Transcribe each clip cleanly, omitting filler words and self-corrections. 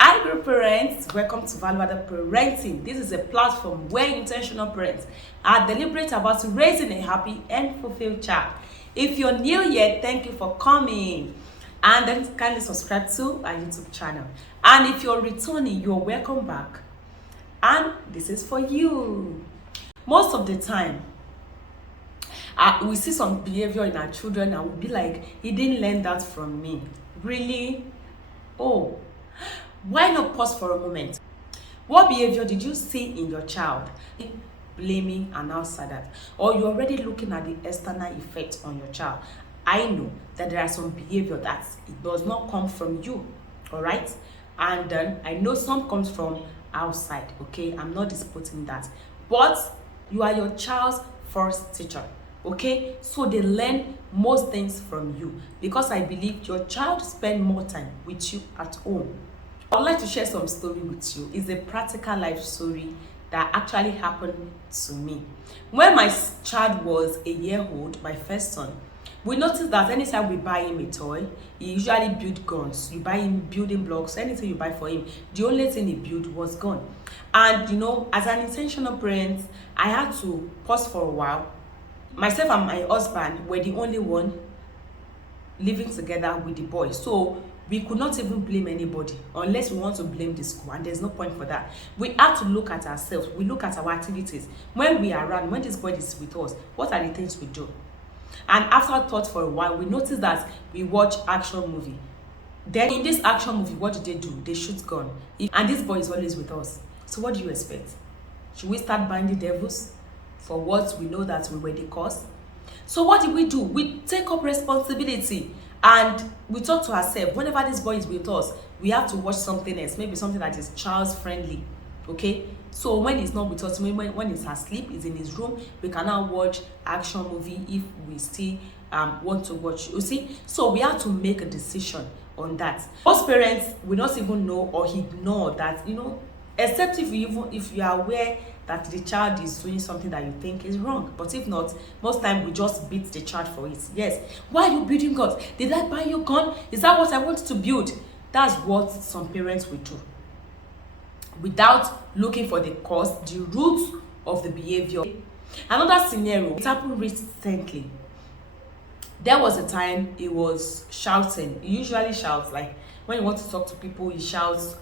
Hi, group parents. Welcome to Value Added Parenting. This is a platform where intentional parents are deliberate about raising a happy and fulfilled child. If you're new here, thank you for coming. And then kindly subscribe to our YouTube channel. And if you're returning, you're welcome back. And this is for you. Most of the time, we see some behavior in our children and we'll be like, he didn't learn that from me. Really? Oh, why not pause for a moment? What behavior did you see in your child? Blaming an outsider, or you're already looking at the external effect on your child. I know that there are some behavior that it does not come from you, all right? And then I know some comes from outside, okay? I'm not disputing that. But you are your child's first teacher, okay? So they learn most things from you because I believe your child spend more time with you at home. I would like to share some story with you. It's a practical life story that actually happened to me. When my child was a year old, my first son, we noticed that anytime we buy him a toy, he usually build guns. You buy him building blocks, anything you buy for him, the only thing he built was gun. And you know, as an intentional parent, I had to pause for a while. Myself and my husband were the only one living together with the boy. So we could not even blame anybody unless we want to blame the school, and there's no point for that. We have to look at ourselves. We look at our activities. When we are around, when this boy is with us, what are the things we do? And after thought for a while, we noticed that we watch action movie. Then in this action movie, what do? They shoot gun. And this boy is always with us. So what do you expect? Should we start buying the devils for what we know that we were the cause? So what do? We take up responsibility and we talk to ourselves. Whenever this boy is with us, we have to watch something else, maybe something that is child friendly, okay? So when he's not with us, when he's asleep, he's in his room, we can now watch action movie if we still want to watch, you see? So we have to make a decision on that. Most parents will not even know or ignore that, you know, except if you are aware that the child is doing something that you think is wrong. But if not, most time we just beat the child for it. Yes, why are you building guns? Did I buy you gun? Is that what I want to build? That's what some parents will do without looking for the cause, the root of the behavior. Another scenario, it happened recently. There was a time he was shouting. He usually shouts, like when you want to talk to people, he shouts.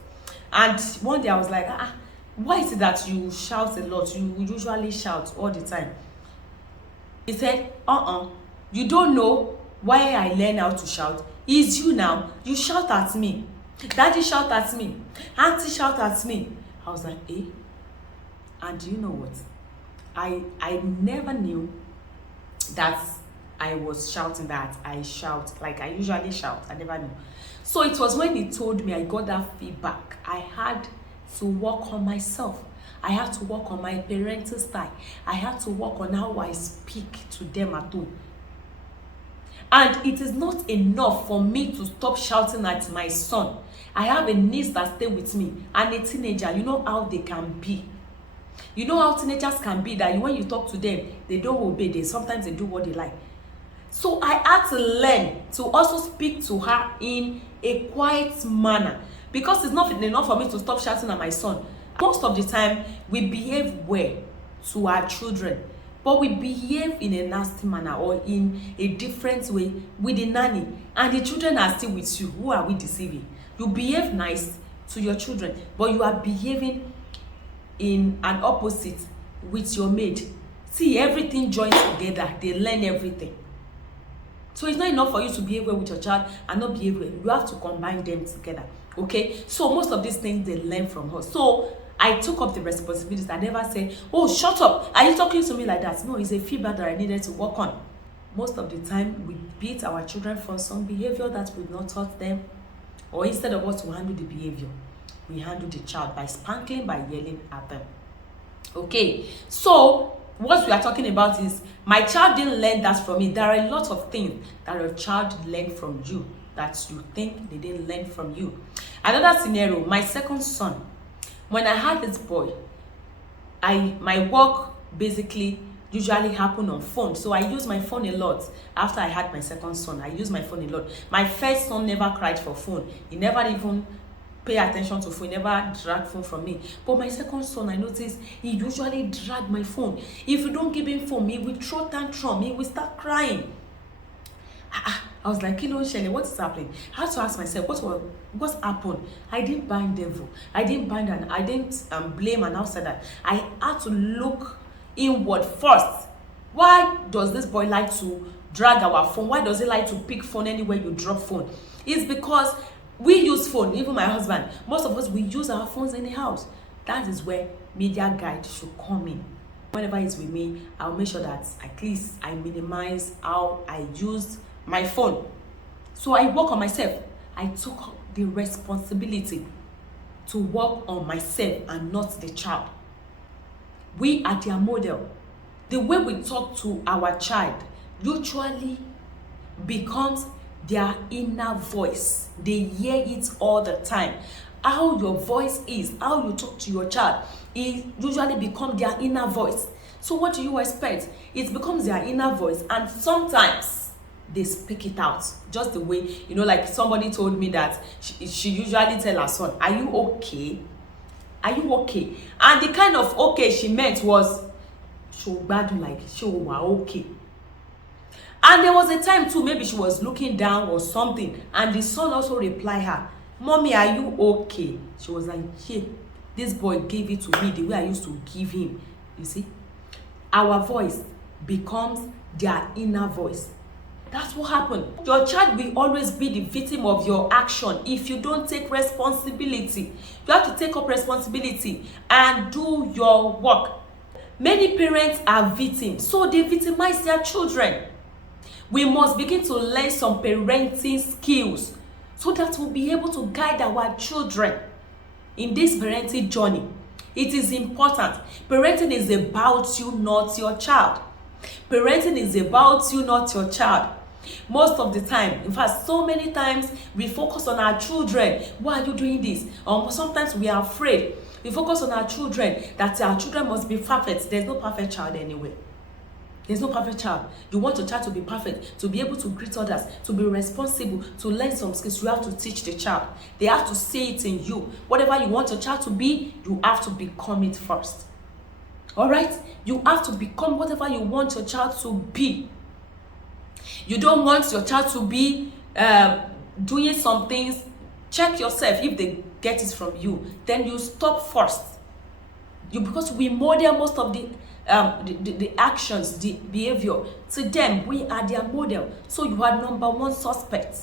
And one day I was like, why is it that you shout a lot? You usually shout all the time. He said, you don't know why I learn how to shout. It's you now. You shout at me. Daddy shout at me. Auntie shout at me. I was like, eh? And do you know what? I never knew that I was shouting, that I shout. Like I usually shout. I never knew. So it was when he told me, I got that feedback. I had to work on myself. I had to work on my parenting style. I had to work on how I speak to them at home. And it is not enough for me to stop shouting at my son. I have a niece that stay with me and a teenager. You know how they can be. You know how teenagers can be, that when you talk to them, they don't obey. Sometimes they do what they like. So I had to learn to also speak to her in a quiet manner, because it's not enough for me to stop shouting at my son. Most of the time, we behave well to our children, but we behave in a nasty manner or in a different way with the nanny, and the children are still with you. Who are we deceiving? You behave nice to your children, but you are behaving in an opposite with your maid. See, everything joins together. They learn everything. So it's not enough for you to behave well with your child and not behave well. You have to combine them together. Okay? So most of these things they learn from us. So I took up the responsibilities. I never said, oh, shut up. Are you talking to me like that? No, it's a feedback that I needed to work on. Most of the time, we beat our children for some behavior that we've not taught them. Or instead of us to handle the behavior, we handle the child by spanking, by yelling at them. Okay? So what we are talking about is, my child didn't learn that from me. There are a lot of things that your child learned from you that you think they didn't learn from you. Another scenario, my second son. When I had this boy, my work basically usually happen on phone. So I use my phone a lot. After I had my second son, I use my phone a lot. My first son never cried for phone. He never even pay attention to phone, never drag phone from me. But my second son, I noticed he usually drag my phone. If you don't give him phone, he will throw tantrum, he will start crying. I was like, Kilo Shelley, what is happening? I had to ask myself, what's happened? I didn't bind devil. I didn't bind and I didn't blame an outsider. I had to look inward first. Why does this boy like to drag our phone? Why does he like to pick phone anywhere you drop phone? It's because we use phone, even my husband. Most of us, we use our phones in the house. That is where media guide should come in. Whenever he's with me, I'll make sure that at least I minimize how I use my phone. So I work on myself. I took the responsibility to work on myself and not the child. We are their model. The way we talk to our child usually becomes their inner voice. They hear it all the time. How your voice is, how you talk to your child, it usually becomes their inner voice. So what do you expect? It becomes their inner voice, and sometimes they speak it out. Just the way, like somebody told me that she usually tell her son, are you okay? Are you okay? And the kind of okay she meant was, she bad, like she was okay. And there was a time too, maybe she was looking down or something, and the son also replied her, Mommy, are you okay? She was like, yeah, this boy gave it to me the way I used to give him. You see, our voice becomes their inner voice. That's what happened. Your child will always be the victim of your action if you don't take responsibility. You have to take up responsibility and do your work. Many parents are victims, so they victimize their children. We must begin to learn some parenting skills so that we'll be able to guide our children in this parenting journey. It is important. Parenting is about you, not your child. Parenting is about you, not your child. Most of the time, in fact, so many times we focus on our children. Why are you doing this? Sometimes we are afraid. We focus on our children, that our children must be perfect. There's no perfect child anyway. There's no perfect child. You want your child to be perfect, to be able to greet others, to be responsible, to learn some skills. You have to teach the child. They have to see it in you. Whatever you want your child to be, you have to become it first. All right? You have to become whatever you want your child to be. You don't want your child to be doing some things. Check yourself if they get it from you. Then you stop first. Because we model most of the actions, the behavior to them. We are their model. So you are number one suspect.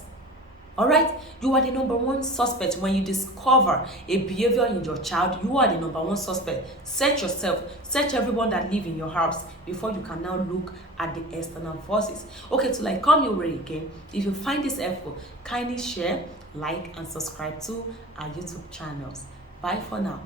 All right? You are the number one suspect. When you discover a behavior in your child, you are the number one suspect. Search yourself. Search everyone that live in your house before you can now look at the external forces. Okay, so like come your way again. If you find this helpful, kindly share, like, and subscribe to our YouTube channels. Bye for now.